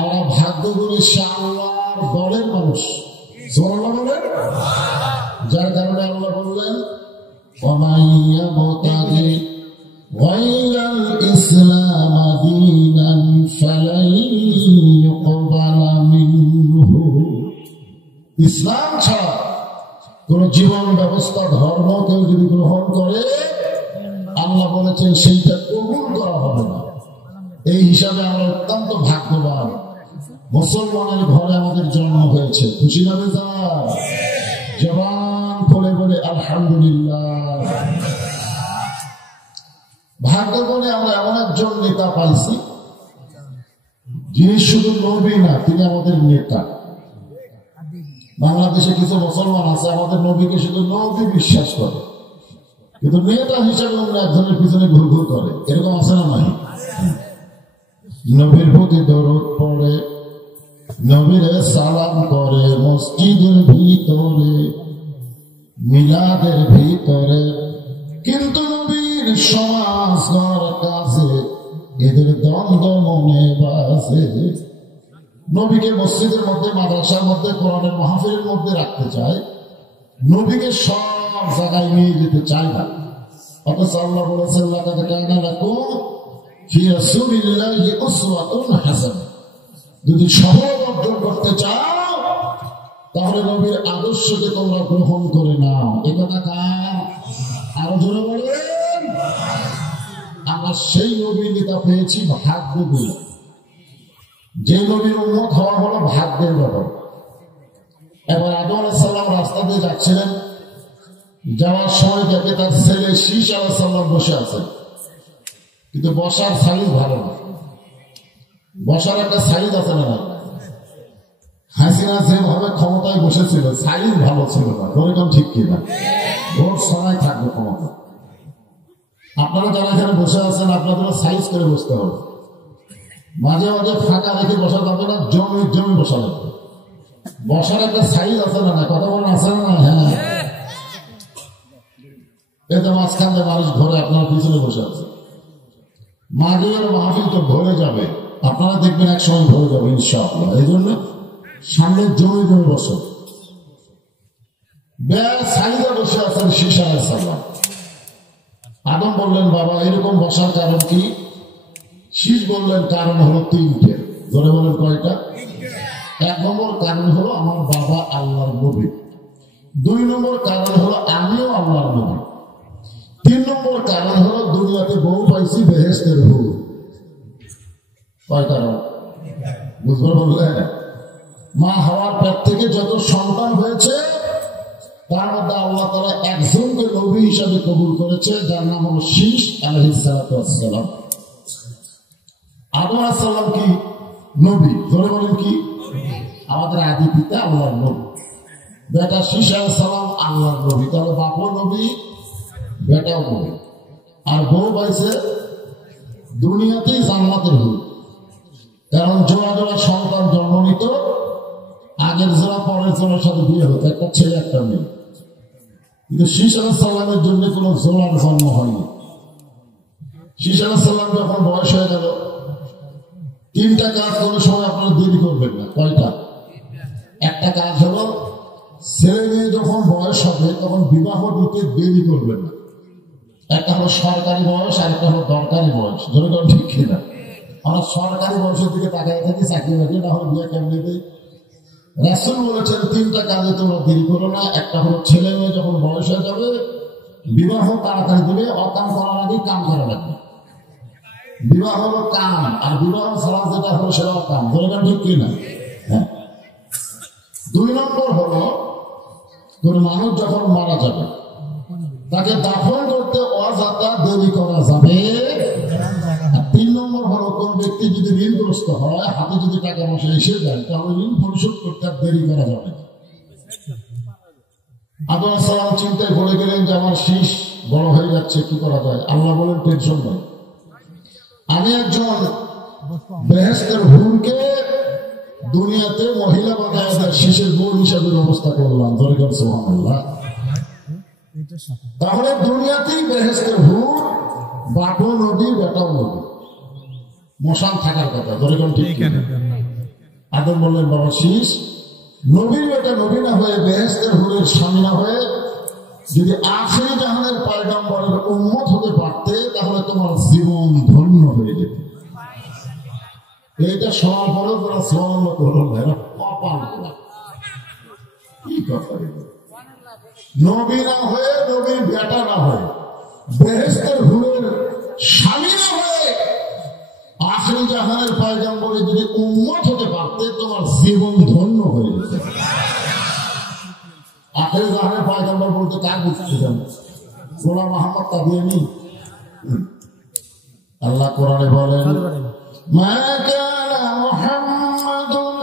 আমরা ভাগ্য বলি আল্লাহর দলের মানুষ, বলেন। যার কারণে আল্লাহ বললেন ইসলাম দীনান ফালাই ইউকবালা মিনহু, ইসলাম ছাড়া কোন জীবন ব্যবস্থা ধর্ম কেউ যদি গ্রহণ করে আল্লাহ বলেছেন সেইটা কবুল করা হবে না। এই হিসাবে আমরা অত্যন্ত ভাগ্যবান, মুসলমানের ঘরে আমাদের জন্ম হয়েছে। খুশি না বেজা? জবান করে বলে আলহামদুলিল্লাহ। ভাগ্য বলে আমরা এমন একজন নেতা পাইছি যিনি শুধু নবী না, তিনি আমাদের নেতা। বাংলাদেশে কিছু মুসলমান আছে আমাদের নবীকে শুধু নবী বিশ্বাস করে, কিন্তু নেতা হিসাবে অন্য একজনের পিছনে ঘুরঘুর করে। এরকম আছে না নাই? নবীর প্রতি দরুদ পড়ে, নবীরে সালাম করে, মসজিদের ভিতরে মিলাদের ভিতরে, কিন্তু নবীর সমাজ কাছে এদের দ্বন্দ্ব মনে বাসে। নবীকে মসজিদের মধ্যে, মাদ্রাসার মধ্যে, কোরআনের মাহফিলের মধ্যে রাখতে চায়, নবীকে সব জায়গায় নিয়ে যেতে চায় না। অথচ আল্লাহ বলেছেন লাকাদ কানা লাকুম ফি রাসূলিল্লাহি উসওয়াতুন হাসানাহ। যদি সফল অর্জন করতে চাও তাহলে নবীর আদর্শকে তোমরা গ্রহণ করে নাও। এ কথা কার? আরো জোরে বলেন। আমরা সেই নবীর নেতা পেয়েছি ভাগ্য বলে। যে নবীর উম্মত হওয়া হলো ভাগ্যের ব্যাপার। এবার আদম আলাইহিস সালাম রাস্তা দিয়ে যাচ্ছিলেন, যাওয়ার সময় দেখে তার ছেলে শীষ আলাইহিস সালাম বসে আছেন, কিন্তু বসার সাইজ ভালো না। বসার একটা সাইজ আছে না? হাসিনা যেভাবে ক্ষমতায় বসেছিল সাইজ ভালো ছিল না, ওরকম ঠিক কিনা? ওর সময় থাকবে ক্ষমতা। আপনারা যারা এখানে বসে আছেন আপনাদেরও সাইজ করে বসতে হবে। মাঝে মাঝে ফাঁকা রেখে বসা যাবে না, জমি জমি বসা যাবে। বসার একটা সাইজ আছে না? কথা বলেন, আছে না? হ্যাঁ, এতে মাঝখান দিয়ে মানুষ ঘরে আপনার পিছনে বসে আছে। মাগরিবের মাহফিল তো ভরে যাবে, আপনারা দেখবেন এক সময় ভরে যাবে ইনশাআল্লাহ। এই জন্য সামনে জমি জমি বসো। সাইজে বসে আছেন শীষ আলাইহিস সালাম। আদম বললেন বাবা এরকম বসার কারণ কি? শীষ বললেন কারণ হলো তিনটে। ধরে বলেন কয়টা? এক নম্বর কারণ হলো আমার বাবা আল্লাহর নবী, দুই নম্বর কারণ হলো আমিও আল্লাহর নবী, তিন নম্বর কারণ হলো দুনিয়াতে বউ পাইছি বেহেশতের হুর। কয় কারণ? বুঝতে বললেন? মা হাওয়ার পেট থেকে যত সন্তান হয়েছে তার মধ্যে আল্লাহ তাআলা একজনকে নবী হিসাবে কবুল করেছে, যার নাম হলো শীষ আলাইহিস সালাম। আদম আলাইহিস সালাম কি নবী? ধরে বলেন কি? আমাদের আদি পিতা আল্লাহর নবী, বেটা শীষ আলাইহিস সালাম আল্লাহর নবী। তাহলে বাপও নবী, বেটাও নবী। আর বউ পাইছে দুনিয়াতেই জান্নাতের হুর। কারণ জোড়া জোড়া সন্তান জন্ম নিত, আগের জোড়া পরের জোড়ার সাথে বিয়ে হতো, একটা ছেলে একটা মেয়ে। কিন্তু শীষ আলাইহিস সালামের জন্য কোন জোড়ার জন্ম হয়নি। শীষ আলাইহিস সালাম যখন বয়স হয়ে গেল, তিনটা কাজ কোনো সময় আপনারা দেরি করবেন না। কয়টা? একটা কাজ হলো ছেলে মেয়ে যখন বয়স হবে তখন বিবাহ দিতে দেরি করবেন না। একটা হলো সরকারি বয়স, আর একটা হলো দরকারি বয়স। ধরে করেন ঠিক কিনা? আমরা সরকারি বয়সের দিকে তাকাই থাকি, চাকরি বাকরি না হলে বিয়ে কেমনি দেয়। রাসূল বলেছেন তিনটা কাজে তোমরা দেরি করো না। একটা হলো ছেলে মেয়ে যখন বয়স হয়ে যাবে বিবাহ তাড়াতাড়ি দিবে, অকাম করার আগে কাম করা লাগবে। বিবাহ হলো কাম, আর বিবাহ ছাড়া যেটা হলো সেটা কাম। ধরে করেন ঠিক কিনা? হ্যাঁ। দুই নম্বর হলো কোন মানুষ যখন মারা যাবে তাকে দাফন করতে অযথা দেরি করা যাবে। আর তিন নম্বর হলো কোন ব্যক্তি যদি ঋণগ্রস্ত হয়, হাতে যদি টাকা পয়সা এসে যায়, তাহলে ঋণ পরিশোধ করতে আর দেরি করা যাবে। আদম আলাইহিস সালাম চিন্তায় পড়ে গেলেন যে আমার শীষ বড় হয়ে যাচ্ছে, কি করা যায়? আল্লাহ বলেন টেনশন নাই, আমি একজন বেহেশতের হুরকে দুনিয়াতে মহিলা বানায় শীষের বউ হিসাবে ব্যবস্থা করলাম। দরকার সুবহানাল্লাহ। তাহলে দুনিয়াতেই বেহেশতের হুর, বাপও নবী বেটাও নবী, মশান থাকার কথা। দরকার ঠিক কিনা? আদম বললেন, বাবা শীষ, নবীর বেটা নবী না হয়ে বেহেশতের হুরের স্বামী না হয়ে যদি আখিরি জাহানের পয়গম্বরের উম্মত হতে পারতে তাহলে তোমার জীবন ধন্য হয়ে যেত। এইটা শোনার পরেও তারা স্মরণ করল না, এরা কপাল না। কি কথা, নবী না হয়ে নবীর বেটা না হয়ে বেহেশতের হুরের স্বামী না হয়ে আখিরি জাহানের পয়গম্বরে যদি উম্মত হতে পারতে তোমার জীবন ধন্য হয়ে যেত। আখিরি জাহানের পয়গম্বর বলতে কার বুঝতেছেন? গোলাম মোহাম্মদ কাদিয়ানী। আল্লাহ কোরআনে বলেন, মা কানা মুহাম্মাদুন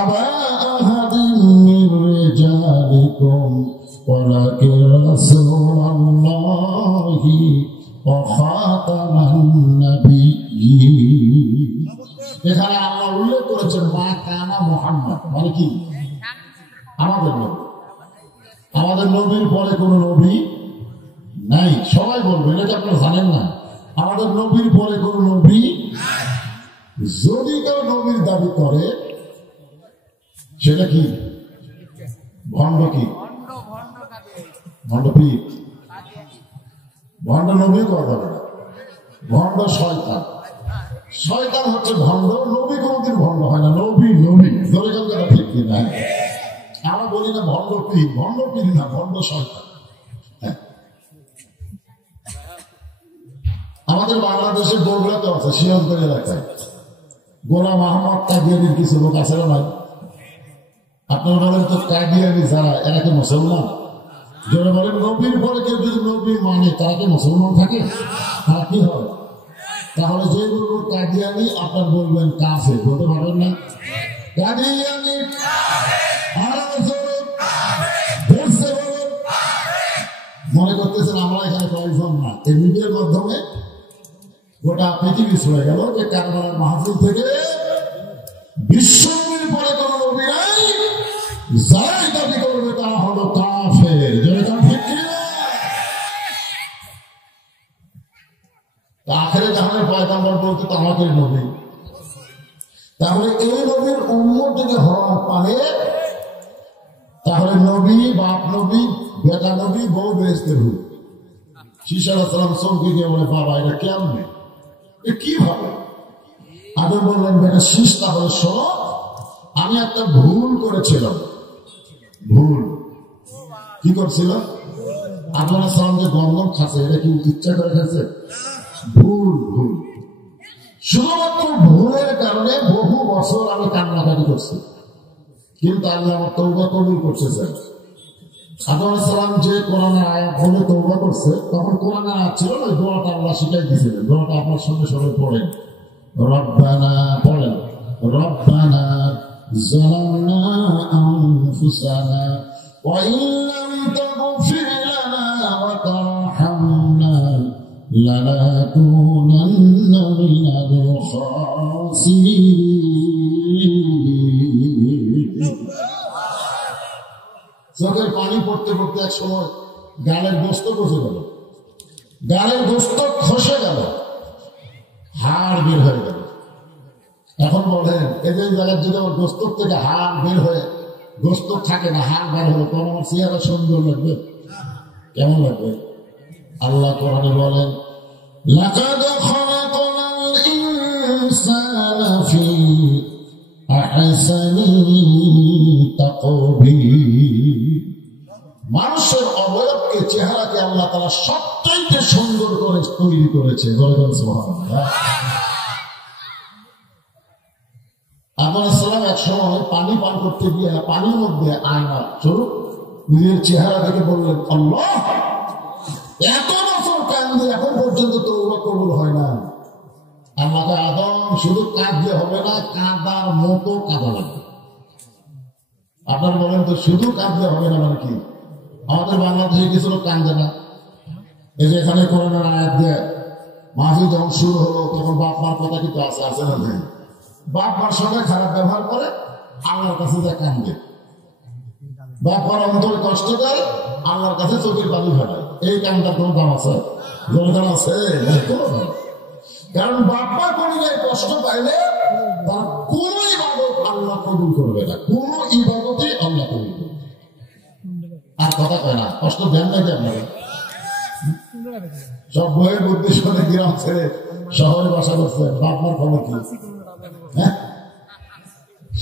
আবা আহাদিন মির রিজালিকুম ওয়ালাকিন রাসূলুল্লাহি ওয়া খাতামান নাবিয়্যিন। এখানে আল্লাহ উল্লেখ করেছেন মা কানা মুহাম্মদ, মানে কি? আমাদের নবী। আমাদের নবীর পরে কোন নবী নাই। সবাই বলবেন, এটা আপনারা জানেন না। আমাদের নবীর পরে কোন নবী, যদি কেউ নবীর দাবি করে সেটা কি? ভণ্ড। কি ভণ্ড? পীর। ভণ্ড নবী করা যাবে না, ভণ্ড শয়তান। শয়তান হচ্ছে ভণ্ড, নবী কোনদিন ভণ্ড হয় না। নবী নবী ধরে যাও, যারা ঠিক কিনা। আমরা বলি না ভণ্ড পীর, ভণ্ড পীর না, ভণ্ড শয়তান। আমাদের বাংলাদেশের বগুড়াতে আছে, সিরাজগঞ্জ এলাকায় গোলাম মোহাম্মদ কাদিয়ানীর কিছু লোক আছে না ভাই? আপনারা বলেন তো, কাদিয়ানী যারা, এরা কি মুসলমান? যারা বলেন নবীর পরে কেউ যদি নবী মানে তারা কি মুসলমান থাকে? তারা কি হয়? তাহলে যে বলবো কাদিয়ানী, আপনার বলবেন কাফের, বলতে পারবেন না? কাদিয়ানী মনে করতেছেন আমরা এখানে কয়েকজন না। এই মিডিয়ার মাধ্যমে গোটা পৃথিবী ছড়ে গেল যে কারবালার মাহফিল থেকে বিশ্বনবীর পরে কোন নবী নাই, যারাই দাবি করবে তারা হলো কাফের। আখেরে জাহানের পয়গম্বর বলতে তো আমাদের নবী। তাহলে এই নবীর উম্মত যদি হওয়ার পারে, তাহলে নবী, বাপ নবী, বেটা নবী, বউ বেহেশতের হুর। ঈসা আলাইহিস সালাম চমকে গিয়ে বলে, বাবা এটা কেমনে, এ কিভাবে? আদম বললেন, বেটা শীষ, তাহলে শোনো, আমি একটা ভুল করেছিলাম। ভুল কি করছিলাম? আদম আলাইহিস সালাম যে গন্ধম খাচ্ছে, এটা কি ইচ্ছা করে খাচ্ছে? ভুল। ভুল, শুধুমাত্র ভুলের কারণে বহু বছর আমি কান্নাকাটি করছি, কিন্তু আল্লাহ আমার তওবা কবুল করছে। আদম আলাইহিস সালাম যে কোরআনের আয়াত বলে তওবা করছে, তখন কোরআনের আয়াত ছিল না, দোয়াটা আল্লাহ শিখাই দিয়েছিলেন। দোয়াটা আপনার সঙ্গে সঙ্গে পড়েন, রব্বানা পড়েন, রব্বানা যালামনা আনফুসানা ওয়া ইল্লাম তাগফির লানা ওয়া তারহামনা লানাকুনান্না মিনাল খাসিরিন। চোখের পানি পড়তে পড়তে এক সময় গালের গোস্ত খসে গেল, গালের গোস্ত খসে গেল, হাড় বের হয়ে গেল। এখন বলেন, এদের জায়গায় যদি আমার গোস্ত থেকে হাড় বের হয়ে, গোস্ত থাকে না, হাড় বের হলো, তখন আমার চেহারা সুন্দর লাগবে? কেমন লাগবে? আল্লাহ কোরআনে বলেন, লাকাদ খালাকনাল ইনসানা ফি আহসানি তাকবীর। মানুষের অবয়বকে, চেহারাকে আল্লাহ তাআলা সবচেয়ে সুন্দর করে তৈরি করেছে। সুবহানাল্লাহ। আদম আলাইহিস সালাম এক সময় পানি পান করতে গিয়ে পানির মধ্যে আয়না স্বরূপ নিজের চেহারা দেখে বললেন, আল্লাহ, এত বছর কাঁদলে এখন পর্যন্ত তওবা কবুল হয় না। আল্লাহ, আদম শুধু কাঁদলে হবে না, কাঁদার মতো কাঁদা লাগবে। আপনার বলেন তো, শুধু কাঁদলে হবে না মানে কি? আমাদের বাংলাদেশে কিছু লোক কাঁদে না। এই যে এখানে কোরআনের আয়াত দিয়ে মাহফিল যখন শুরু হলো, তখন বাপ মার কথা কিন্তু আছে না? নেই। বাপ মার সঙ্গে খারাপ ব্যবহার করে, আল্লাহর কাছে যা কাঁদে। বাপ মার অন্তরে কষ্ট দেয়, আল্লাহর কাছে চোখের পানি ফেলায়। এই কামটার কোনো দাম আছে? দাম আছে? কারণ বাপ মা কোনো কষ্ট পাইলে তার কোন ইবাদত আল্লাহ কবুল করবে না, কোন ইবাদতে আল্লাহ কবুল করবে। আর কথা কয় না, কষ্ট দেন নাকি আপনারা? সব বইয়ের বুদ্ধি শুনে গ্রাম ছেড়ে শহরে বাসা করছেন, বাপমার খবর কি? হ্যাঁ,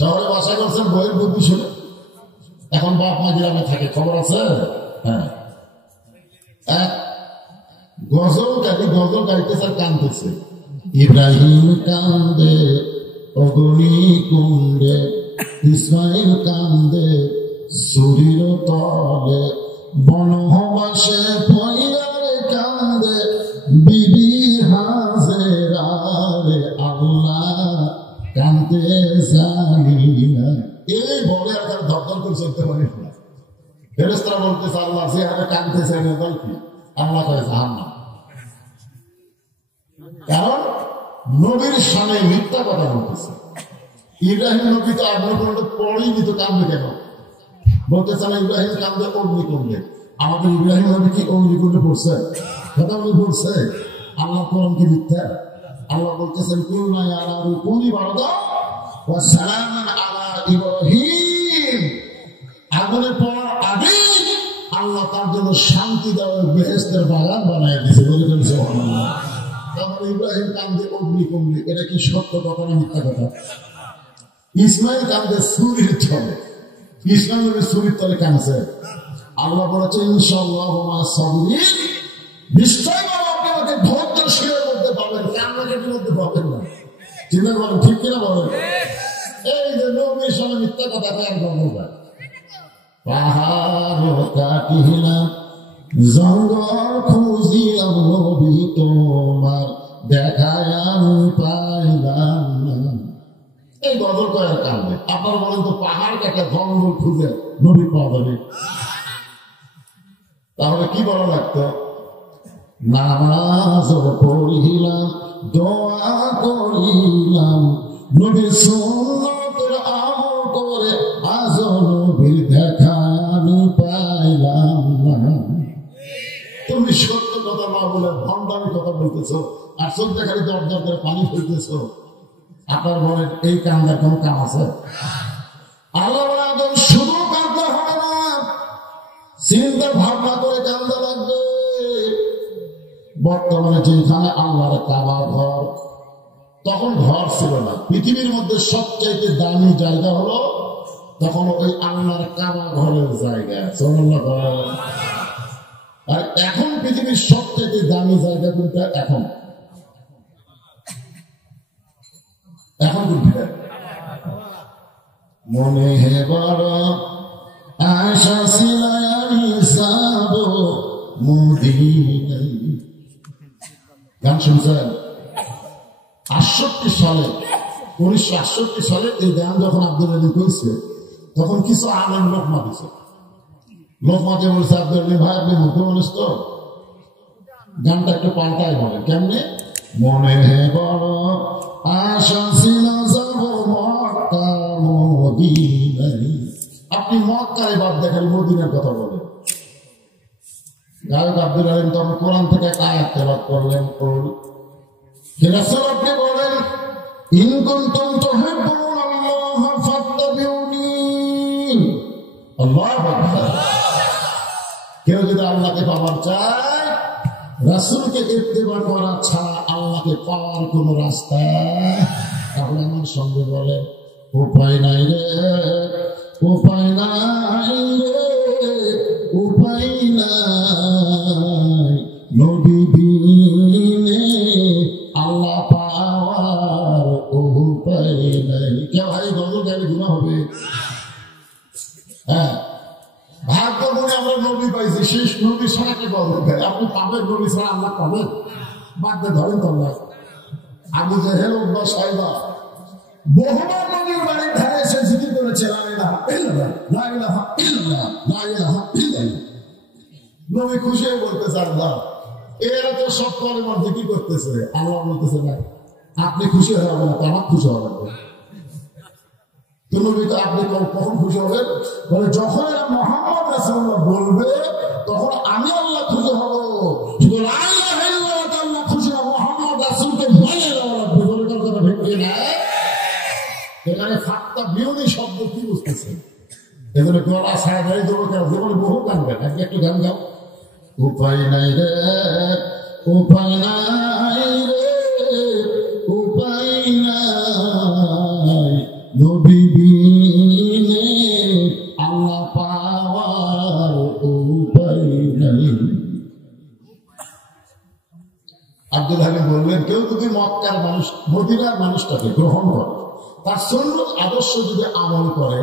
শহরে বাসা করছেন বইয়ের বুদ্ধি শুনে, এখন বাপ মা গ্রামে থাকে, খবর আছে? হ্যাঁ, গজল গাইতেছে আর কানতেছে, ইব্রাহিম কান্দে অগ্নি কুণ্ডে, ইসমাইল কান্দে সুরির তলে, বনবাসে পইয়ারে কান্দে বিবি হাজেরা রে, আল্লাহ কান্দে জানি না। এই বলে আর দরদর করে চলতে পারি না। ফেরেশতারা বলতেছে আল্লাহ যে হাতে কান্দতেছে দল কি? আল্লাহ কয় জাহান্নাম। কারণ নবীর সামনে মিথ্যা কথা বলতেছে। ইব্রাহিম নবী তো আপনার কোনো পড়েনি, তো কান্দবে কেন? বলতেছে না ইব্রাহিম কান্দে অগ্নিকুণ্ডে। আমাদের ইব্রাহিম নবী কি অগ্নিকুণ্ডে পড়ছে? কথা বলে পড়ছে? আল্লাহ কোরআন কি মিথ্যা? আল্লাহ বলতেছেন কুলনা ইয়া নারু কুনি বারদা ওয়া সালামান আলা ইব্রাহিম। আগুনে পড়ার আগে আল্লাহ তার জন্য শান্তি দেওয়ার বেহেশতের বাগান বানায় দিয়েছে। বলে বলছে সুবহানাল্লাহ। তারপরে ইব্রাহিম কান্দে অগ্নিকুণ্ডে, এটা কি সত্য কথা না মিথ্যা কথা? ইসমাইল কান্দে সুরির তলে, ইসমাইলের সুরির তলে কাঁদছে। আল্লাহ বলেছে ইনশাআল্লাহ মা সাবিরিন, নিশ্চয় বাবা আপনি আমাকে ধৈর্যশীলের মধ্যে পাবেন, কান্নাকাটির মধ্যে পাবেন না। চিন্তা করেন, ঠিক কিনা বলেন? এই যে নবীর সামনে মিথ্যা কথা কয়ার গল্প, পাহাড় কাটিলাম জঙ্গল খুঁজিলাম নবী তোমার দেখায় আমি পাইলাম না। এই গজল কয়ার কারণে আপনারা বলেন তো, পাহাড় কাটা জঙ্গল খুঁজে নবী পাওয়া যাবে? তাহলে কি বলা লাগতো? নামাজ পড়িলাম দোয়া করিলাম নবীর সুন্নতের আমল করে আজ নবীর দেখা আমি পাইলাম না। তুমি সত্য কথা না বলে ভণ্ডামি কথা বলতেছো, আর চোখে খালি দর দর করে পানি ফেলতেছো। আপনার বলেন এই কান্দার কোন কাম আছে? আল্লাহ শুধু কান্দা হবে না, চিন্তা ভাবনা করে কান্দা লাগবে। বর্তমানে যেখানে আল্লাহর কাবা ঘর, তখন ঘর ছিল না। পৃথিবীর মধ্যে সবচাইতে দামি জায়গা হলো তখন ওই আল্লাহর কাবা ঘরের জায়গা। আর এখন পৃথিবীর সবচাইতে দামি জায়গা কোনটা? এখন কোনটা? মনে হে বড় আশা ছিল আমি যাব মদিনায়। গান শুনছেন? 1968 সালে এই গান যখন আব্দুল আলী করেছে, তখন কিছু আলেম লোকমা দিছে। লোকমা যে বলছে আব্দুল আলী ভাই আপনি মুখে মানুষ তো, গানটা একটু পাল্টায় বলে কেমনে? মনে হে বড় আশা ছিল যাব মক্কা মদিনায়। আপনি মক্কায় বাদ দেখেন, মদিনার কথা বলেন। গায়ক আব্দুল আলিম তখন কোরআন থেকে একটা আয়াত তেলাওয়াত করলেন। আপনি বলেন ইন কুনতুম তুহিব্বুনাল্লাহ ফাত্তাবিউনি। আল্লাহু আকবার। কেউ যদি আল্লাহকে পাওয়ার চায়, রাসূলকে ইত্তেবা করা ছাড়া আল্লাহকে পাওয়ার কোন রাস্তা, তাহলে আমার সঙ্গে বলেন উপায় নাই রে, উপায় নাই রে, উপায় নাই। নবী বিনে আল্লাহ পাওয়ার উপায় নাই। কেউ ভাই গজল গাইলে গুনাহ হবে? হ্যাঁ, ভাগ্য গুণে আমরা নবী পাইছি, শেষ নবী ছাড়াকে গজল গাই। আপনি পাবেন নবী ছাড়া আল্লাহ পাবেন? বাদে ধরেন তো আল্লাহ। আবু জেহেল উতবা সাইবা বহুবার নবীর বাড়ির ধারে এসে জিকির করেছে লা ইলাহা ইল্লাল্লাহ, লা ইলাহা ইল্লাল্লাহ, লা ইলাহা ইল্লাল্লাহ। নবী খুশি হয়ে বলতেছে আল্লাহ এরা তো সব কলেমার জিকির করতেছে। আল্লাহ বলতেছে না, আপনি খুশি হয়ে হবে না, আমার খুশি হবে না। তো নবী তো আপনি কখন খুশি হবেন? বলে যখন এরা মুহাম্মদ রাসূলুল্লাহ বলবে তখন আমি আল্লাহ খুশি হব। শুধু লা ইলাহা ইল্লাল্লাহ আল্লাহ খুশি হবে, মুহাম্মদ রাসূলকে মানে না। বলে কথা ভেবে না, এখানে ফাঁকটা বিউনি শব্দ কি বুঝতেছেন? এজন্য গলা ছাড়া গাড়ি দেবো কেন? জীবনে বহু গান গান, আজকে একটু গান গাও। উপায় নাই রে, উপায় নাই রে, উপায় নাই, নবী বিনে আল্লাহ পাওয়ার উপায় নাই। আব্দুল হালিম বললেন, কেউ যদি মক্কার মানুষ, মদিনার মানুষটাকে গ্রহণ করে, তার সুন্নত আদর্শ যদি আমল করে,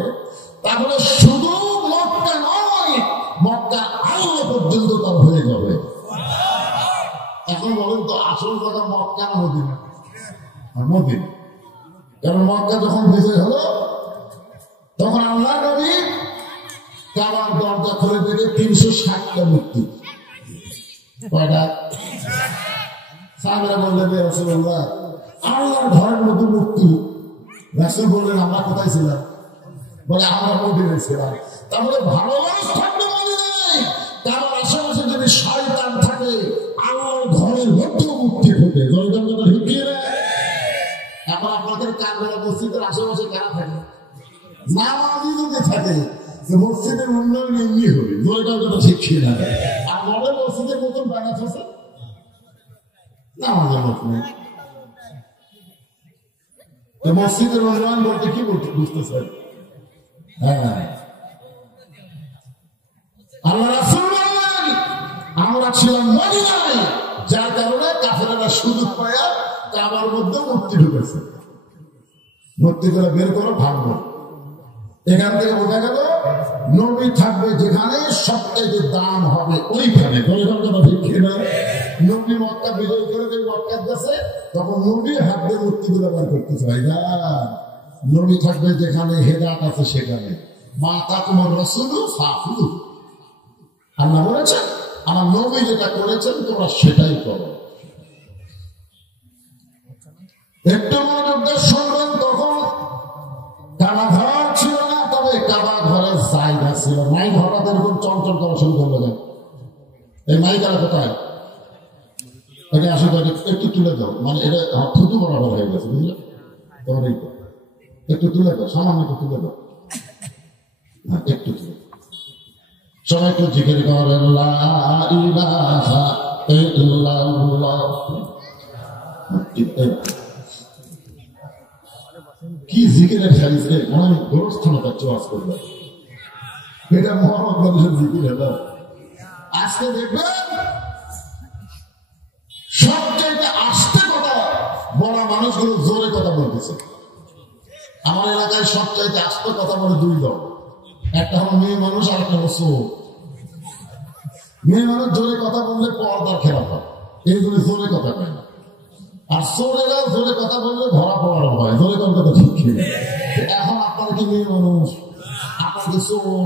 তাহলে শুধু মক্কা নয়, মক্কা আল্লাহ পর্যন্ত তার হয়ে যাবে। এখন বলেন তো আসল কথা মক্কা না মদিনা? মদিনা। কারণ মক্কা যখন বিজয় হলো, তখন আল্লাহ নবী কাবার দরজা খুলে থেকে 360টা মূর্তি। কয়টা? সাহাবারা বললেন, ইয়া রাসূলুল্লাহ, আল্লাহর ঘরের মধ্যে মূর্তি। রাসূল বললেন, আমরা কোথায় ছিলাম? বলে, আমরা মদিনায় ছিলাম। তাহলে ভালো মানুষ থাকবে মদিনায়, কারণ আশেপাশে যদি শয়তান থাকে, আল্লাহর ঘরের মধ্যেও মূর্তি থাকে। জয়গঞ্জটা ঢুকিয়ে নেয়। এখন আপনাদের কারবেলা মসজিদের আশেপাশে কারা থাকে? নামাজি যদি থাকে, মসজিদের উন্নয়ন এমনি হবে। জয়গঞ্জটা শিখিয়ে নেয়। আর মডেল মসজিদের মতন বানাচ্ছে নামাজের মত নেই। মসজিদের উন্নয়ন বলতে কি বলতে বুঝতেছেন? হ্যাঁ, আল্লাহ রাসূল বলেন, আমরা ছিলাম মদিনায়, যার কারণে কাফেররা সুযোগ পায়া কাবার মধ্যে মূর্তি ঢুকেছে। মূর্তি করে বের করো, ভাঙবো। এখান থেকে বোঝা গেল নবী থাকবে যেখানে সবচেয়ে দাম হবে ওইখানে। নবী মক্কা বিজয় করে যে মক্কার কাছে, তখন নবী হাত দিয়ে মূর্তি গুলো বার করতেছে। ভাই না, নবী থাকবে যেখানে হেদায়েত আছে সেখানে। মা তাকুমুর রাসূলু ফাখুযু। আল্লাহ বলেছেন, আমার নবী যেটা করেছেন তোমরা সেটাই করো। একটু মনোযোগ দিয়ে শুনবেন, তখন কাবা ঘর ছিল না, তবে কাবা ঘরের জায়গা ছিল। মাইক হঠাৎ এরকম চঞ্চল করা শুরু করলো না। এই মাইকারা কোথায়? এটা আসলে একটু তুলে দাও, মানে এটা থুতু বরাবর হয়ে গেছে, বুঝলে? তোমার এই একটু তুলে দাও, সামান্য একটু তুলে দাও। হ্যাঁ, একটু তুলে। সবাই একটু জিকির করেন, লা ইলাহা ইল্লাল্লাহ। কি জিকিরের খালিস রে, মনে হয় গোরস্থানটা চোয়াজ করবে। এটা মোহাম্মদ মানুষের জিকির হলো। আজকে দেখবেন সবচেয়ে আস্তে কথা বলা মানুষগুলো জোরে কথা বলতেছে। আমার এলাকায় সবচাইতে আস্তে কথা বলে দুই দল, একটা হলো মেয়ে মানুষ আর একটা হলো চোর। মেয়ে মানুষ জোরে কথা বললে পর্দার খেলা হয়, এইগুলো জোরে কথা কয় না। আর চোরেরা জোরে কথা বললে ধরা পড়ার হয়। জোরে কথা তো ঠিক ছিল। এখন আপনারা কি মেয়ে মানুষ, আপনাকে চোর,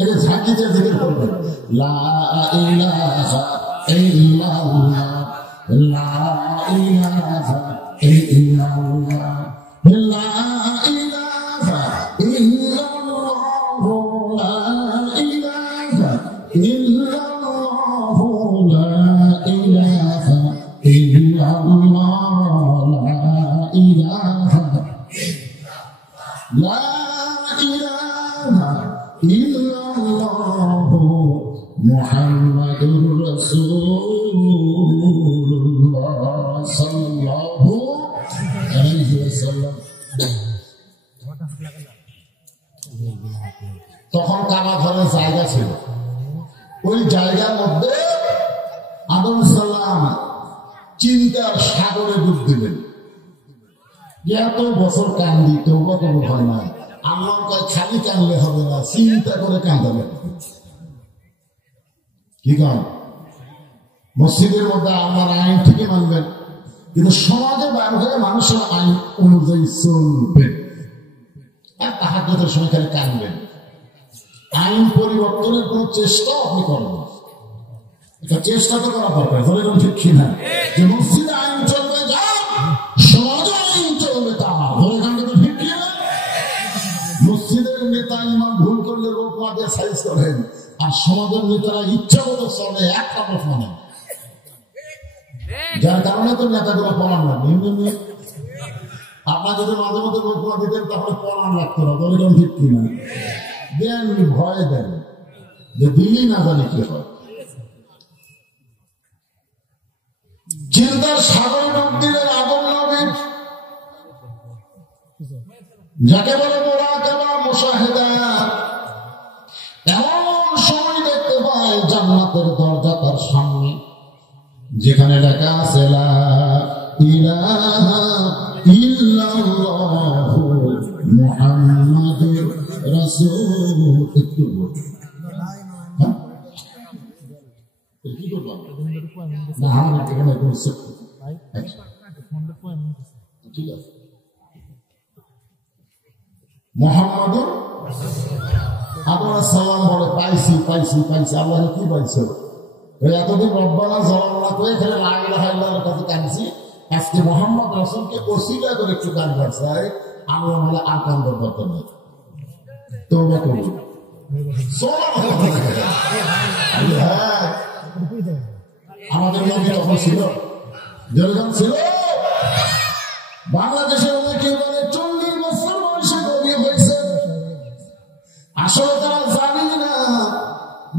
এটা ঝাঁকিতে জিকির করবেন, লা ইলাহা ইল্লাল্লাহ, লা ইলাহা ইল্লাল্লাহ, লা ইলাহা ইল্লাল্লাহ, লা ইলাহা ইল্লাল্লাহ, লা ইলাহা ইল্লাল্লাহ, লা ইলাহা লা ইলাহা ইল্লাল্লাহ, মুহাম্মাদুর রাসূলুল্লাহ সাল্লাল্লাহু আলাইহি ওয়াসাল্লাম। তখন কাবা ঘরের জায়গা ছিল, ওই জায়গার মধ্যে আদম সালাম চিন্তার সাগরে ডুব দিলেন। এত বছর কান্দি, তওবা করবো হয় না। আল্লাহ খালি কানলে হবে না, চিন্তা করে কান্দাবে। কি কান? মসজিদের মধ্যে আল্লাহর আইন ঠিকই মানবেন, কিন্তু সমাজে বাইরে মানুষের আইন অনুযায়ী চলবে। আর তাহাজ্জুদের সময় খালি কানবেন। আইন পরিবর্তনের কোন চেষ্টা আপনি করবেন না। এটা চেষ্টা তো করা দরকার, ধরে ঠিক কিনা? যে মসজিদে আইন চলবে যা, সমাজে আইন চলবে তা। ধরে ঠিক কিনা? মসজিদের নেতা ইমাম ভুল করলে রোগ মাঝে সাইজ করেন, আর সমাজের নেতারা ইচ্ছা মতো চলে এক কাপড় মানে। যার কারণে তো নেতাগুলো পড়ান না। আপনার যদি মাঝে মধ্যে লোকমা দিতেন তাহলে পড়ান লাগতো না, বলেন ঠিক কিনা? দেন, ভয় দেন যে দিনই না জানি কি হয়। চিন্তার সাগর ডুব দিলেন আদম নবী, যাকে বলে মুরাকাবা মুশাহাদা। এমন সময় দেখতে পায় জান্নাতের দরজা তার সামনে, যেখানে লেখা আছে লা ইলাহা ইল্লাল্লাহু মুহাম্মাদুর রাসূল। একটু কি করব না, আমার এখানে কোন সেট ঠিক আছে। মুহাম্মাদুর আদম সালাম বলে পাইছি পাইছি পাইছি। আল্লাহ কি পাইছো? এতদিন রব্বানা জালাল্লাহ কই এখানে লা ইলাহা ইল্লাল্লাহর কাছে কাঁদছি, আজকে মুহাম্মদ রাসূলকে ওসিলা করে একটু কান বাড়ছে। আল্লাহ বলে আর কান দরকার নেই, তওবা করুন। হ্যাঁ, আমাদের নবী তখন ছিল, যেরকম ছিল বাংলাদেশের কেউ বলে 40 বছর বয়সে নবী হয়েছে। আসলে তারা জানি না,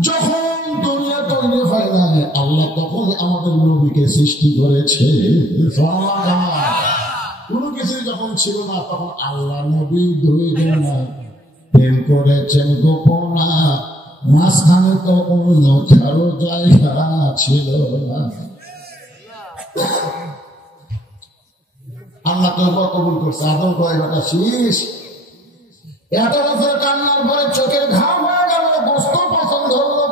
যখন দুনিয়া তৈরি হয় না আল্লাহ তখন আমাদের নবীকে সৃষ্টি করেছে। কোন কিছু যখন ছিল না তখন আল্লাহ নবী দুইজন প্রেম করেছেন গোপনা, মাঝখানে তো অন্য কারো জায়গা ছিল না। আল্লাহ তো কবুল করছে। আদম কয় বেটা শীষ, এত বছর কান্নার পরে চোখের ঘাম হয়ে গেল, গোস্ত পছন্দ হলো।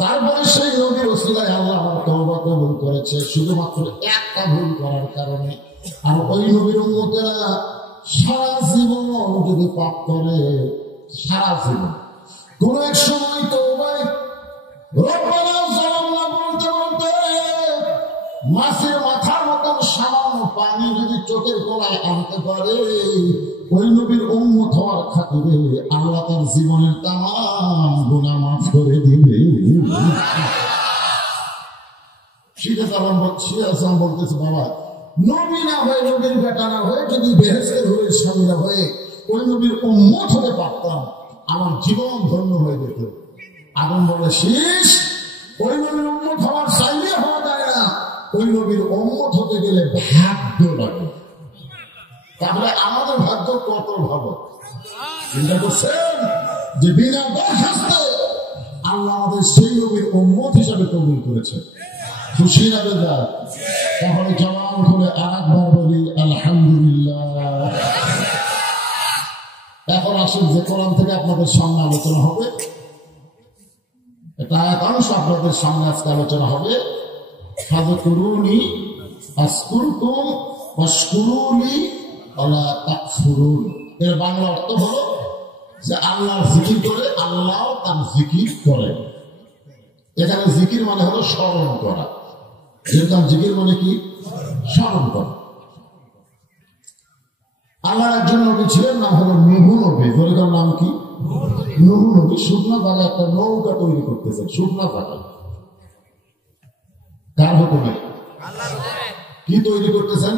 তারপরে সেই নবীর ওসিলায় আল্লাহ আমার তওবা কবুল করেছে, শুধুমাত্র একটা ভুল করার কারণে। আর ওই নবীর উম্মতেরা সারা জীবন যদি পাপ করে, সারা জীবন কোন এক সময় তওবায় রব্বানা জালামনা বলতে বলতে মাছের মাথার মতন সামান্য পানি যদি চোখের কোণায় আনতে পারে, ওই নবীর উম্মত হওয়ার খাতিরে আল্লাহ তার জীবনের তামাম গুনাহ মাফ করে দিবে। শিয়া বলতেছে বাবা, নবী না হয়ে, নবীর বেটা না হয়ে, যদি বেহেশতের হয়ে স্বামীরা হয়ে ওই নবীর উম্মত হতে পারতাম, আমার জীবন ধন্য হয়ে যেত। আদম বলে শীষ, ওই নবীর উম্মত হওয়ার চাইলে হওয়া যায় না, ওই নবীর উম্মত হতে গেলে ভাগ্য লাগে। তাহলে আমাদের ভাগ্য কত ভালো। চিন্তা করছেন যে বিনা দরখাস্তে আল্লাহ আমাদের সেই নবীর উম্মত হিসাবে কবুল করেছে। খুশি না বেজার? তাহলে জবান খুলে আরেকবার বলি আলহামদুলিল্লাহ। এখন আসুন যে কোরআন থেকে আপনাদের সামনে আলোচনা হবে, এটা একাংশ আপনাদের সামনে আজকে আলোচনা হবে। ফাযকুরুনি আযকুরকুম ওয়াশকুরুলি ওয়ালা তাকফুরুন। এর বাংলা অর্থ হলো যে আল্লাহর জিকির করে আল্লাহ তার জিকির করে। এখানে জিকির মানে হলো স্মরণ করা। যেরকম জিকির মানে কি? স্মরণ করা। আল্লাহর একজন নবী ছিলেন, নাম হলো নূহ নবী। যেরকম নাম কি? নূহ নবী। শুকনা জায়গায় একটা নৌকা তৈরি করতেছেন, শুকনা জায়গায়। কার হুকুমে? কি তৈরি করতেছেন?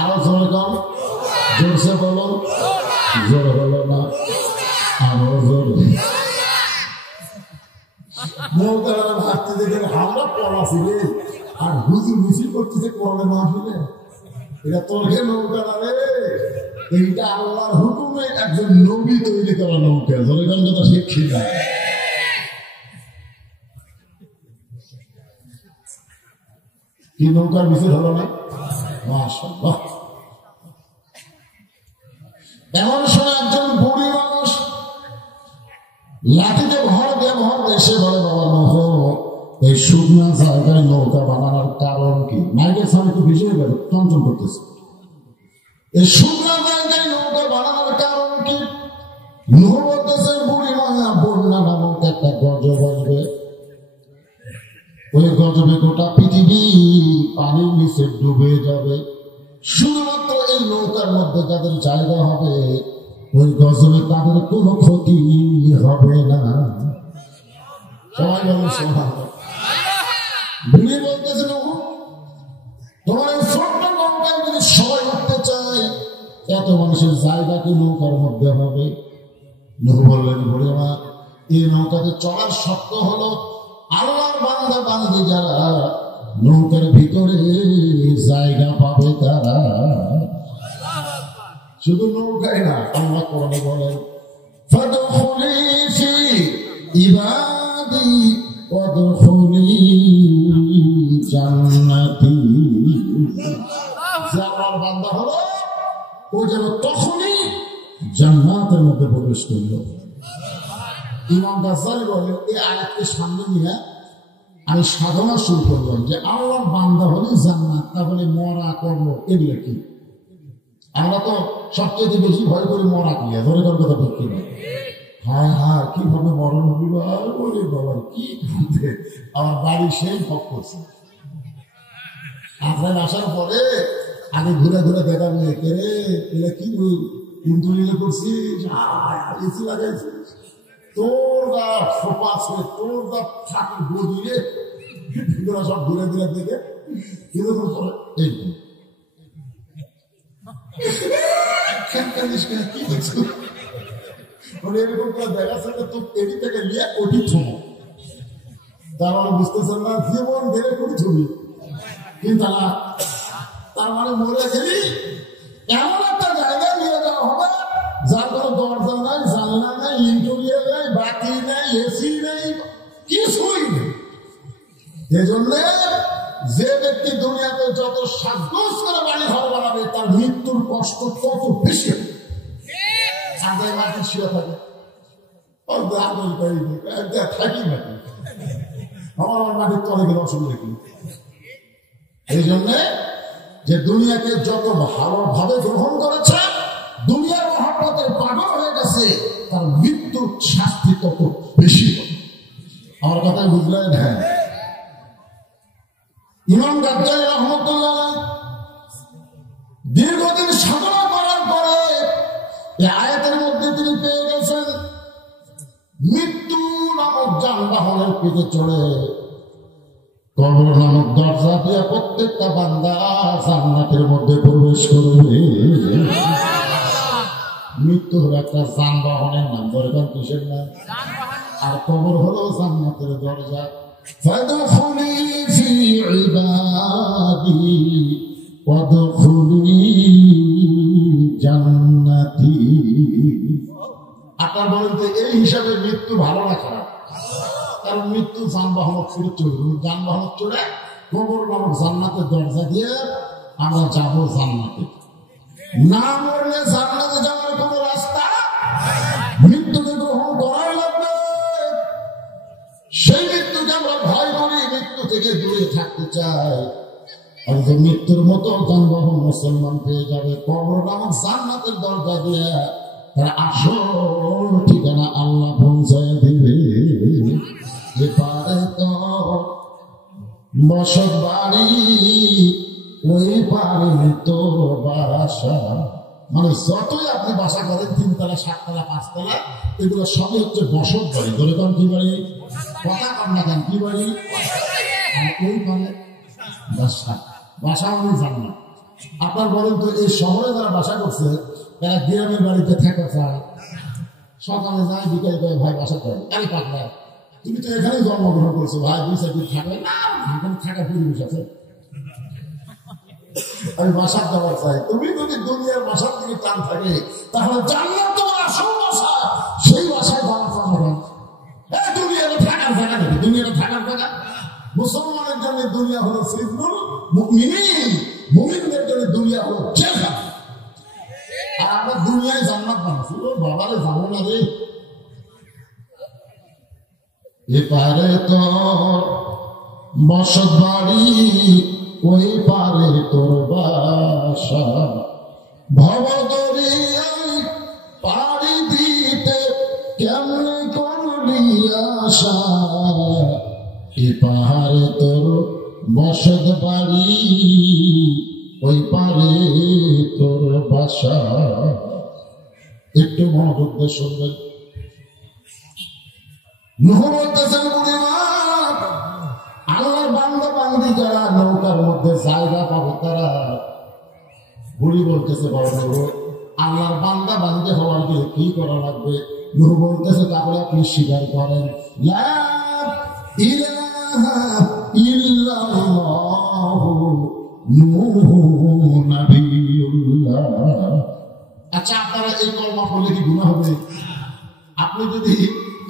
আরো জোরে কম, জোরসে বলো, জোরে বলো না, আরো জোরে। নৌকাটা ভাবতে দেখে আমরা পড়া ছিলে আর হুজুর মিছিল করতেছে কোরআনের মাহফিলে। এটা তোরকে নৌকাটা রে, এইটা আল্লাহর হুকুমে একজন নবী তৈরি করা নৌকা। জোরে কম কথা শিক্ষিত। কি নৌকার মিছিল হলো না? মাশাআল্লাহ। এমন সময় একজন বুড়ি মানুষ লাঠিতে ভর দিয়ে এসে বলে, বাবা নূহ, এই শুকনা জায়গায় নৌকা বানানোর কারণ কি? নাইকের সামনে একটু বিষয় গেল, চঞ্চল করতেছে। এই শুকনা জায়গায় নৌকা বানানোর কারণ কি? নূহ বলতেছে, বুড়ি মায়া বন্যা নামক একটা গজব আসবে, ওই গজবে গোটা পৃথিবী পানির নিচে ডুবে যাবে। শুধুমাত্র এই নৌকার মধ্যে যাদের জায়গা হবে, ওই গজবে তাদের কোনো ক্ষতি হবে না। সবাই বলে সুবহানাল্লাহ। বুড়ি বলতেছে, তোমার এই ছোট্ট নৌকায় যদি সবাই উঠতে চায়, এত মানুষের জায়গা কি নৌকার মধ্যে হবে? নূহ বললেন, বলে মা, এই নৌকাতে চলার শর্ত হলো আল্লাহর বান্দা বান্দি যারা নৌকার ভিতরে জায়গা পাবে তারা। শুধু নৌকায় না, আল্লাহ কোরআনে বলেন, ফাদখুলি ফি ইবাদি ওয়াদখুলি জান্নাতি। যে আল্লাহর বান্দা হলো ও যেন তখনই জান্নাতের মধ্যে প্রবেশ করল। ইমাম গাজ্জালী বলেন, এই আয়াতকে সামনে নিয়ে আমি সাধনা শুরু করলাম যে আল্লাহর বান্দা হলে জান্নাত, তাহলে মরা কর্ম এগুলো কি? আমরা তো সবচেয়ে বেশি ভয় করি মরা কি, ধরে কর কথা ঠিক কিনা? হ্যাঁ হ্যাঁ, কিভাবে মরণ হবি বলে বাবা কি কান্দে, আমার বাড়ি সেই ভোগ করছে। আপনার আসার পরে আগে ঘুরে ঘুরে দেখাবে, কে রে এরা কি কিন্তু করছিস, এসি লাগাইছিস, তোর গা ফোপা আছে, তোর গা থাকে গদিরে, সব ঘুরে ঘুরে দেখে কিরকম করে এইরকম কি দেখছো, এরকম করে দেখাচ্ছে তো এটি থেকে নিয়ে ওটি ছবি। তার মানে বুঝতেছেন না জীবন ধরে কোটি ছবি, কিন্তু তার মানে মরে গেলি এমন একটা জায়গায় নিয়ে যাওয়া হবে যার কোনো দরজা নাই, জানলা নাই, ইন্টেরিয়র নাই, বাতি নাই, এসি নেই, কিছুই নেই। এজন্য যে ব্যক্তি দুনিয়াতে যত সাজগোজ করে বাড়ি ঘর বানাবে তার মৃত্যুর কষ্ট তত বেশি হবে। আগে মাটি শুয়ে থাকে, থাকি মাটি, আমার মাটির তলে গেলে অসুবিধা কি? এই জন্যে যে দুনিয়াকে যত ভালোভাবে গ্রহণ করেছে, দুনিয়ার মহব্বতের পাগল হয়ে গেছে, তার মৃত্যুর শাস্তি তত বেশি হবে। আমার কথাই বুঝলেন? হ্যাঁ। ইমাম গাজ্জালী রাহমাতুল্লাহ দীর্ঘদিন সাধনা করার পরে এই আয়াতের মধ্যে তিনি পেয়ে গেছেন মৃত্যু নামক যানবাহনের পিঠে চড়ে কবর নামক দরজা দিয়ে প্রত্যেকটা বান্দা জান্নাতের মধ্যে প্রবেশ করবে। মৃত্যু হলো একটা যানবাহনের নাম, দরকার কিসের নাম? আর কবর হলো জান্নাতের দরজা। ফাদখুলি ফি ইবাদি ওয়াদখুলি জান্নাতি। আপনার বলেন তো এই হিসাবে মৃত্যু ভালো না খারাপ? কারণ মৃত্যু যানবাহন ফিরে চলবে, যানবাহন চলে কবর নামক জান্নাতের দরজা দিয়ে আমরা যাবো জান্নাতে। না মরলে জান্নাতে যাওয়ার কোন রাস্তা? মৃত্যুকে গ্রহণ করার লাগবে। সেই মৃত্যুকে আমরা ভয় করি, মৃত্যু থেকে দূরে থাকতে চাই। আর যে মৃত্যুর মতো যানবাহন মুসলমান পেয়ে যাবে কবর নামক জান্নাতের দরজা দিয়ে, তার আসল ঠিকানা আল্লাহ পৌঁছায় দিবে। এপারে তো বসত বাড়ি, ওই পারে তোর বাসা। মানে যতই আপনি বাসা করেন, 3 তলা 7 তলা 5 তলা, এগুলো সবই হচ্ছে বসত বাড়ি। ধরে কম কি বাড়ি? কথা কম না কেন, কি বাড়ি? ওই পারে বাসা, বাসা মানে জান্নাত। আপনার বলেন তো এই শহরে যারা বাসা করছে তারা গ্রামের বাড়িতে থাকা চায়, সকালে যায় বিকেল করে ভাই বাসা করে। আরে পাগলা, তুমি তো এখানেই জন্মগ্রহণ করছো ভাই, 2-4 দিন থাকবে না, এখানে থাকা পরিবেশ আছে, আমি বাসার দেওয়ার চাই। তুমি যদি দুনিয়ার বাসার দিকে টান থাকে তাহলে জান্নাত তোমার আসল বাসা, সেই বাসায় যাওয়ার চান। এই দুনিয়াটা থাকার জায়গা নেই, দুনিয়াটা থাকার জায়গা। মুসলমানের জন্য দুনিয়া হলো সিজনুল মুমিনিন, মুমিনদের জন্য দুনিয়া হলো জেলখানা। আর আমরা দুনিয়ায় জান্নাত বানাচ্ছি, ও বাবারে যাবো না রে। এপারে তো বসত বাড়ি, ওই পারে তোর বাসা। ভব দরিয়ায় পাড়ি দিতে কেমনে করলি আশা, এ পাহাড়ে তোর বসত বাড়ি, ওই পারে তোর বাসা। একটু মনোযোগ দিয়ে শুনবেন। নূহ বলতেছেন, আল্লাহর বান্দা বান্দি যারা নৌকার মধ্যে জায়গা পাবে তারা। বুড়ি বলতেছে, বড় আল্লাহর বান্দা বান্দে হওয়ার জন্য কি করা লাগবে? নূহ বলতেছে তাহলে আপনি স্বীকার করেন লা ইলাহা ইল্লাল্লাহু নূহু নাবিয়ুল্লাহ। আচ্ছা, আপনারা এই কলমা পড়লে কি গুনাহ হবে? আপনি যদি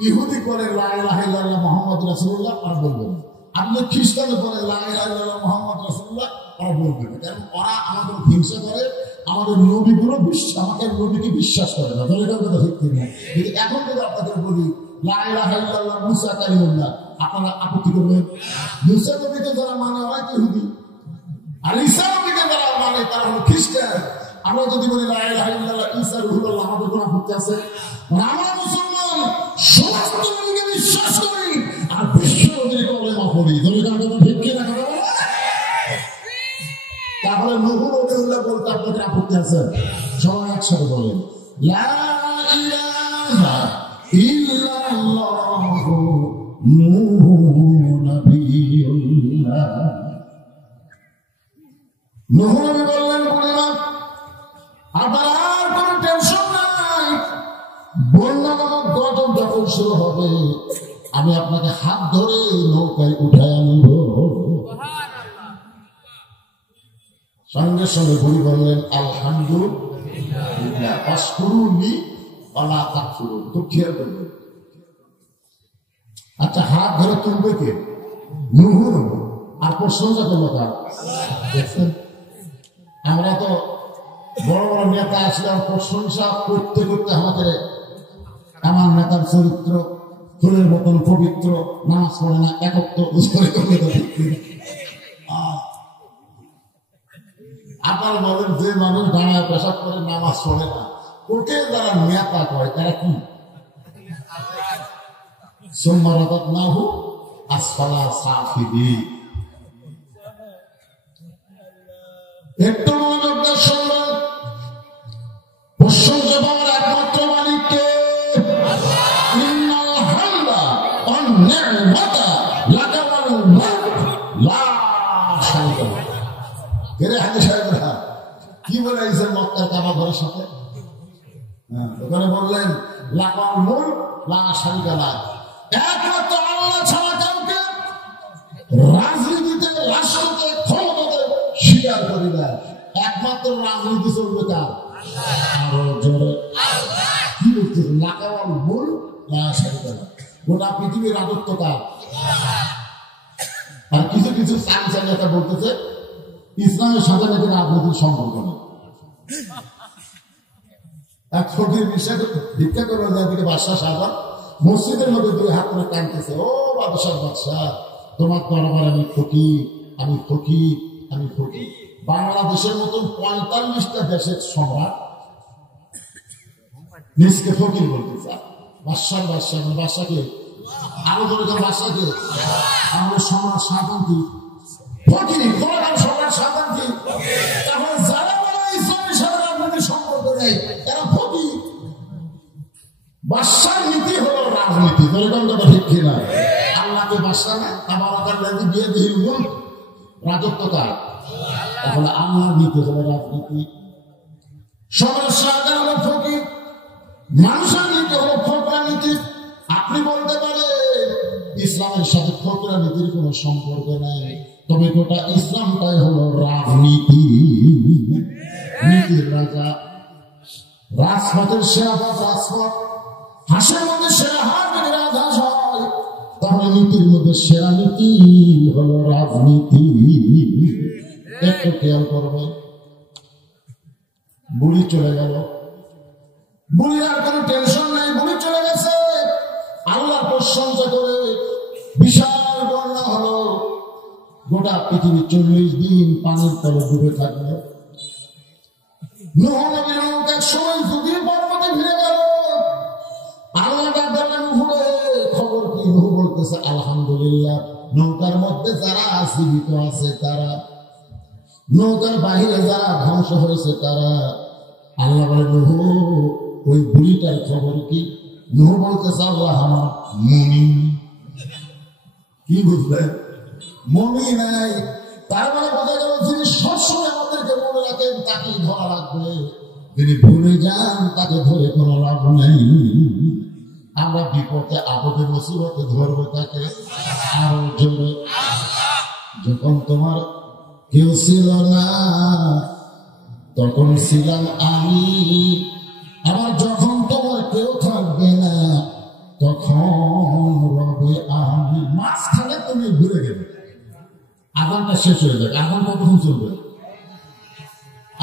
ইহুদি করেন লা ইলাহা ইল্লাল্লাহ মুহাম্মদ রাসূলুল্লাহ, আর বলবেন। আপনি খ্রিস্টানে করেন লা ইলাহা ইল্লাল্লাহ মুহাম্মদ রাসূলুল্লাহ, আর বলবেন। কারণ ওরা আমাদের হিংসা করে, আমাদের নবীগুলো আমাকে নবীকে বিশ্বাস করে না। তাহলে এটা কথা ঠিক না। কিন্তু এখন যদি আপনাদের বলি লা ইলাহা ইল্লাল্লাহ মুসা কালিমুল্লাহ, আপনারা আপত্তি করবেন? মুসা নবীকে যারা মানে ওরা ইহুদি, আর ঈসা নবীকে যারা মানে তারা হলো খ্রিস্টান। আমরা যদি বলি লা ইলাহা ইল্লাল্লাহ ঈসা রূহুল্লাহ, আমাদের কোনো আপত্তি আছে? আমরা মুসলমান সমস্ত নবীকে বিশ্বাস করি আর বিশ্ব নবীর কলেমা পড়ি। তাহলে এটা কথা ঠিক কি না? তাহলে নূহ নবীউল্লাহ বলতে আপনাদের আপত্তি আছে? সবাই একসাথে বলেন লা ইলাহা ইল্লাল্লাহু নূহু নাবিয়ুল্লাহ। নূহ নবী বললেন, বললাম আপনার কোনো টেনশন নাই, বন্যা নামক গঠন যখন শুরু হবে আমি আপনাকে হাত ধরে নৌকায় উঠায় আনব। সঙ্গে সঙ্গে বুড়ি বললেন আলহামদুলিল্লাহ আশকুরুনি ওয়ালা তাকফুরুন। তো খেয়াল করবেন, আচ্ছা হাত ধরে তুলবে কে? নূহ নবী। আর প্রশংসা করলো কার? দেখছেন, আমরা তো বড় বড় নেতা আসলে প্রশংসা করতে করতে আমাদের আমার নেতার চরিত্র ফুলের মতন পবিত্র, নামাজ পড়ে না, একত্র আপনার বলেন যে মানুষ দাঁড়ায় পেশাব করে নামাজ পড়ে না, ওকে যারা নেতা করে তারা কি? সুম্মারাদাদনাহু আসফালা সাফিলিন। একটু মনোযোগ দিয়ে শুনবেন, প্রশংসা পাওয়ার একমাত্র মালিককে। ইন্নাল হামদা ওয়ান নি'মাতা লাকা ওয়াল মুলক লা শারীকা লাহ। এরে হাদিস সাহেবরা কি বলে আইছেন মক্কার কাবা ঘরের সাথে? ওখানে বললেন লাকা ওয়াল মুলক লা শারীকা লাহ, একমাত্র আল্লাহ ছাড়া কাউকে রাজনীতিতে, রাষ্ট্রতে, ক্ষমতাতে স্বীকার করি না। একমাত্র রাজনীতি চলবে কার? আরো জোরে কি বলতেছে? লাকা ওয়াল মুলক লা শারীকা লাহ। গোটা পৃথিবীর রাজত্ব কার? আর কিছু কিছু নেতা বলতেছে ইসলামের সাথে নাকি রাজনীতির সম্পর্ক নেই। এক ফকির বিশ্বাস ভিক্ষা করে যায় দিকে বাদশাহ সাহেব মসজিদের মধ্যে দুই হাত করে কাঁদতেছে, ও বাদশাহ বাদশাহ তোমার দরবার আমি ফকির, আমি ফকির, আমি ফকির। বাংলাদেশের মতন 45টা দেশের সম্রাট নিজকে ফকির বলতেছে। বাদশাহ বাদশাহ মানে বাদশাকে আরো দরকার, বাদশাকে আমাদের সম্রাট শাহজাহান কি ফকির? সম্রাট শাহজাহান কি? তাহলে যারা বলে ইসলামের সাথে রাজনীতির সম্পর্ক নেই এরা ফকির। বাদশার নীতি হলো রাজনীতি। এরকম কথা ঠিক কিনা? আল্লাহকে বাদশা না, তাবারাকাল্লাযী বিয়াদিহিল মুলক, রাজত্ব কার? তাহলে আল্লাহর নীতি হলো রাজনীতি। সম্রাট শাহজাহান হলো ফকির, মানুষের নীতি হলো ফকরা নীতি। আপনি বলতে পারেন ইসলামের সাথে ফকরা নীতির কোন সম্পর্ক নাই, তবে গোটা ইসলামটাই হলো রাজনীতি। নীতির রাজা, রাজপথের সেরা পথ রাজপথ, হাসের মধ্যে সেরা হাত যদি রাজহাঁস হয় তাহলে নীতির মধ্যে সেরা নীতি হলো রাজনীতি। একটু খেয়াল করবেন, বুড়ি চলে গেল, বুড়ির আর কোনো টেনশন নাই, বুড়ি চলে গেছে। আল্লাহ প্রশংসা করে বিশাল বন্যা হলো, গোটা পৃথিবী 40 দিন পানির তলে ডুবে থাকলো। নূহ নবীর নৌকা সময় যদিও পর্বতে ভিড়ে গেল, আল্লাহ বললেন নূহে খবর কি? নূহ বলতেছে আলহামদুলিল্লাহ, নৌকার মধ্যে যারা জীবিত আছে তারা, নৌকার বাহিরে যারা ধ্বংস হয়েছে তারা। আল্লাহ বলে নূহ ওই বুড়িটার খবর কি? নূহ বলতেছে আল্লাহ আমার মুমিন। কি বুঝলেন? মুমিন নাই। তার মানে বোঝা গেল যিনি সবসময় আমাদেরকে মনে রাখেন তাকেই ধরা রাখবে। তিনি ভুলে যান তাকে ধরে কোনো লাভ নেই। আমরা বিপদে আপদে মুসিবতে ধরবো তাকে আরো জোরে। যখন তোমার কেউ ছিল না তখন ছিলাম আমি, আবার যখন তোমার কেউ থাকবে না তখন রবে আমি। মাঝখানে তুমি ঘুরে গেলে আগানটা শেষ হয়ে যাবে। আগান কতক্ষণ চলবে?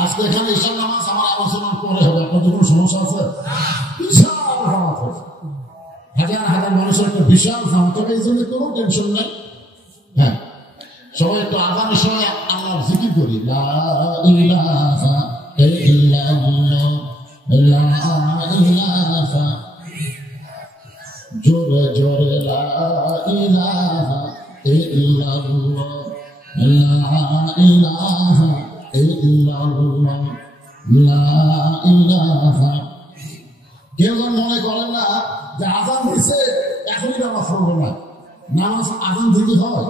আজকে এখানে ঈশান নামাজ আমার আলোচনার পরে হবে। আপনাদের কোনো সমস্যা আছে? বিশাল জামাত আছে, হাজার হাজার মানুষের একটা বিশাল জামাত হবে, এই জন্য কোনো টেনশন নেই। হ্যাঁ, সবাই একটু আগানের সময় আল্লাহর জিকির করি, লা ইলাহা ইল্লাল্লাহ, লা ইলাহা, জোরে জোরে লা ইলাহা ইল্লাল্লাহ, লা ইলাহা ইল্লাল্লাহ, লা ইলাহা। কেউ মনে করেন না যে আজান দিচ্ছে এখনই নামাজ পড়বো না, নামাজ আজান দিতে হয়।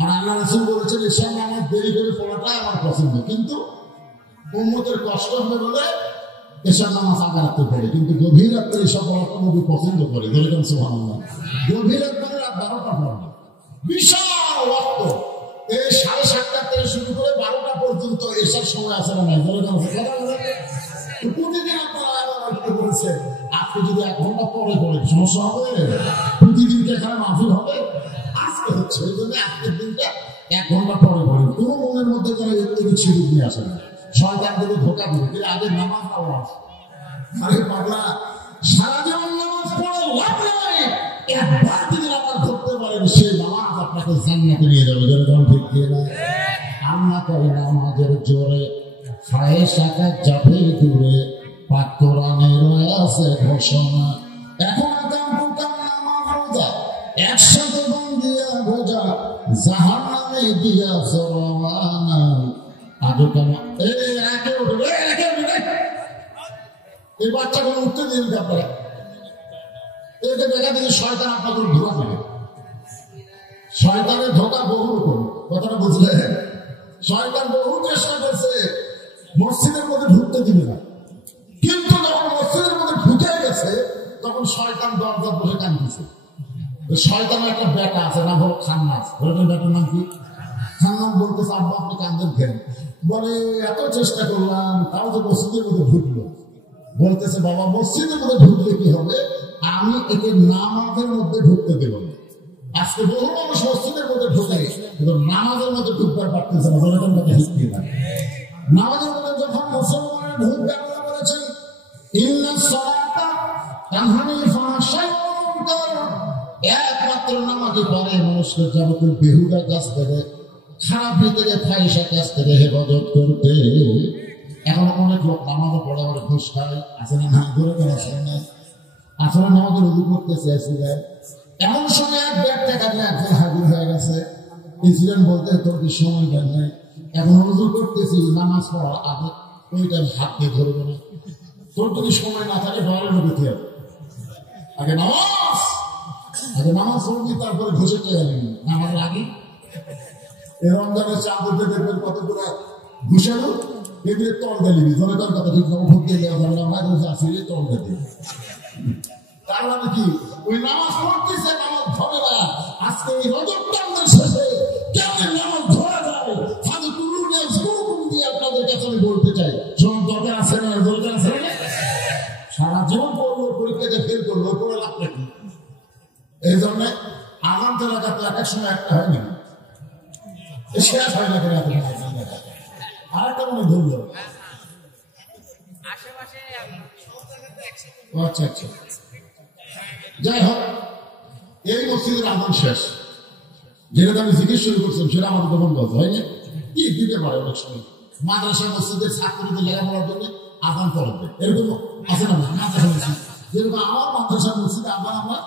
আর আল্লাহ রাসূল বলেছেন ঈশার নামাজ দেরি করে পড়াটাই আমার পছন্দ, কিন্তু উম্মতের কষ্ট হবে বলে ঈশার নামাজ আগে রাখতে পারে। কিন্তু গভীর রাত্রে ঈশা পড়াটা নবী পছন্দ করে। বলেছেন সুবহানাল্লাহ। গভীর রাত্রে রাত 12টা পড়বে, বিশাল ওয়াক্ত। এই 7:30 থেকে শুরু করে 12টা পর্যন্ত ঈশার সময় আছে না নাই? বলেছেন প্রতিদিন আপনারা বলেছে আপনি যদি 1 ঘন্টা পরে পড়েন সমস্যা হবে? প্রতিদিনকে এখানে মাহফিল হবে? আজকে হচ্ছে, ওই জন্য আজকের দিনটা 1 ঘন্টা পরে পড়েন। কোনো মনের মধ্যে যেন এর ছিড়িয়ে নিয়ে আসে না, শয়তান থেকে ধোকা দিবে। কিন্তু আগে নামাজ আওয়াজ, আরে পাগলা, সারা জীবন নামাজ পড়ে লাভ নাই। একবার যদি নামাজ ধরতে পারেন সেই নামাজ আপনাকে জান্নাতে নিয়ে যাবে। যেরকম ঠিক দিয়ে না আল্লাহ করে নামাজের জোরে ফায়েশাকা যাবে দূরে, পাক কোরআনের আছে ঘোষণা। এখন আকাম কুকাম নামাজ রোজা একসাথে বন্দিয়া বোঝা, জাহান্নামে দিয়া জরওয়ানা। আগে কেন এই বাচ্চাগুলো উঠতে দিন আপনারা, একে দেখা দিকে শয়তান আপনাদের ধোকা দেবে। শয়তানের ধোকা বহু রকম, কথাটা বুঝলে? শয়তান বহু চেষ্টা করছে মসজিদের মধ্যে ঢুকতে দিবে না, কিন্তু যখন মসজিদের মধ্যে ঢুকে গেছে তখন শয়তান দরজা বসে কাঁদতেছে। শয়তানের একটা বেটা আছে, না হলো খান্নাস। বলবেন বেটার নাম কি? খান্নাস। বলতেছে আব্বা আপনি কান্দেন কেন? বলে এত চেষ্টা করলাম তাও যে মসজিদের মধ্যে ঢুকলো। বলতেছে বাবা মসজিদের মধ্যে ঢুকলে কি হবে, আমি একে নামাজের মধ্যে ঢুকতে দেব না। আজকে বহু মানুষ মসজিদের মধ্যে ঢুকে কিন্তু নামাজের মধ্যে ঢুকতে পারতেছে না। বলে কথা হিস্ট্রি না। নামাজের মধ্যে যখন মুসলমানের ঢুকবে আল্লাহ বলেছেন ইন্নাস সালাতা তানহানিল ফাহশাই ওয়াল মুনকার, একমাত্র নামাজই পারে মানুষকে যাবতীয় বেহুদা কাজ থেকে, খারাপ থেকে, ফাহিশা কাজ থেকে হেফাজত করতে। এখন অনেক লোক নামাজও পড়ে আবার ঘুষ খায়, আছে না? নাম ধরে কেন আসলে না, আসলে নামাজের রুজু করতে চাইছিল। এমন সময় এক ব্যাগ টাকা দিয়ে একজন হাজির হয়ে গেছে। প্রেসিডেন্ট বলতে তোর কি সময় দেন নাই, এখন রুজু করতেছি নামাজ পড়ার আগে ওইটা হাত দিয়ে ধরবে না। তোর যদি সময় না থাকে ডরে ঢুকে আগে নামাজ পড়বি, তারপরে ঘুষে টেয়ে নিবি নামাজের আগে। এই রমজানের চাঁদতে দেখবেন কতগুলো ঘুষালো, এগুলো তল দিবি। জনে তোর কথা ঠিক ভোট দিয়ে দেওয়া যাবে না, মাঝে আসলে তল দিবি। তার মানে কি ওই নামাজ পড়তেছে, নামাজ ধরে না। আজকে এই রজবটানের শেষে কেমন নামাজ ধরা যায় তাহলে পুরো দিয়ে আপনাদের কাছে আমি বলতে চাই। শোনার দরকার আছে না? দরকার আছে না? সারা জীবন পড়লো, পরীক্ষাতে ফেল করলো, করে লাভটা কি? এই জন্য আগাম তো লাগাতে এক সময় একটা হয়নি, শেষ হয় না। আর একটা মনে ধরলো, আচ্ছা আচ্ছা, যাই হোক, এই মসজিদের আদান শেষ। যেটা আমি জিজ্ঞেস শুরু করছিলাম সেটা আমাদের তখন বলতে হয়নি। কি দিতে পারে অনেক সময় মাদ্রাসা মসজিদের ছাত্রদের লেখাপড়ার জন্য আদান করার দেয়, এরকম আছে না? মাদ্রাসা মসজিদ যেরকম আমার মাদ্রাসা মসজিদে আদান আমরা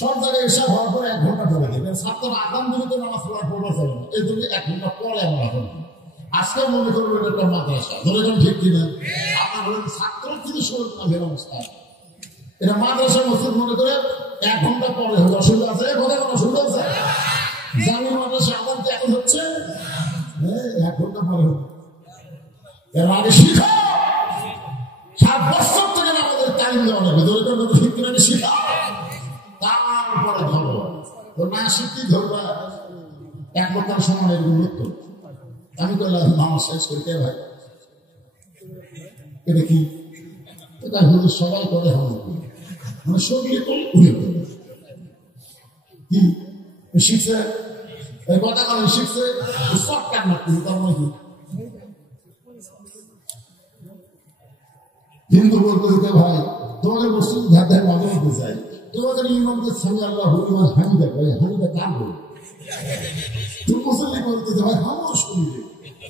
সব জায়গায় এসে হওয়ার পরে 1 ঘন্টা পরে দেবে। ছাত্ররা আদান দিলে তো নামাজ পড়ার পড়া চলে না, এই জন্য 1 ঘন্টা পরে আমরা আদান দিই। আজকে মনে করবেন একটা মাদ্রাসা, ধরে ঠিক কিনা? আপনার হলেন ছাত্র থেকে শরীর অবস্থা, এটা মাদ্রাসা মসজিদ মনে করে 1 ঘন্টা পরে হবে। অসুবিধা আছে? কথা কোনো অসুবিধা আছে? জানি মাদ্রাসা আদান কি এখন হচ্ছে 1 ঘন্টা পরে হবে। এর আগে শিখো, বছর থেকে আমাদের টাইম দেওয়া লাগবে দরিদ্র ঠিক করে শিখা তারপরে ধরো তো না শিখতেই ধরবা এক বছর সময় গুরুত্ব আমি বললাম মামা শেষ করি কে ভাই এটা কি এটা হলো সবাই করে হবে মানে সঙ্গে করে উড়ে পড়ে কি শিখছে এই কথা বলে শিখছে সব কাম করতে তার মানে কি হিন্দু বলতে দিতে ভাই তোমাদের মুসলিম ধার মাঝে মধ্যে চাই তোমাদের ইমামদের সঙ্গে আল্লাহ হরিমান হামিদা করে হামিদা কার বলে তুমি মুসলিম বলতে ভাই আমার শুনবে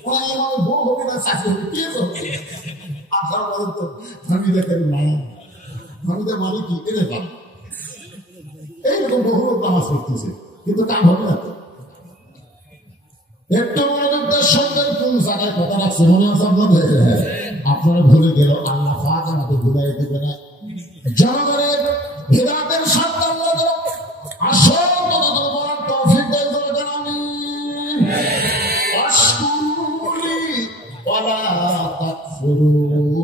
ওরা ইমামের বউ হবে না চাকরি হবে কে করবে আপনারা বলেন তো হামিদা করি না হামিদা মানে কি এনে কাম এইরকম বহু লোক নামাজ পড়তেছে কিন্তু কাম হবে না একটু মনোযোগ দেওয়ার সঙ্গে কোন জায়গায় কথা রাখছে মনে আছে আপনাদের আপনারা ভুলে গেল আল্লাহ পাক আমাদের ঘুরাই দেবে না জনগণের হিদায়াতের সন্তান আসল তোমার তৌফিক দেয় বলে আমিন ওয়াশকুরুলি ওয়ালা তাকফুরুন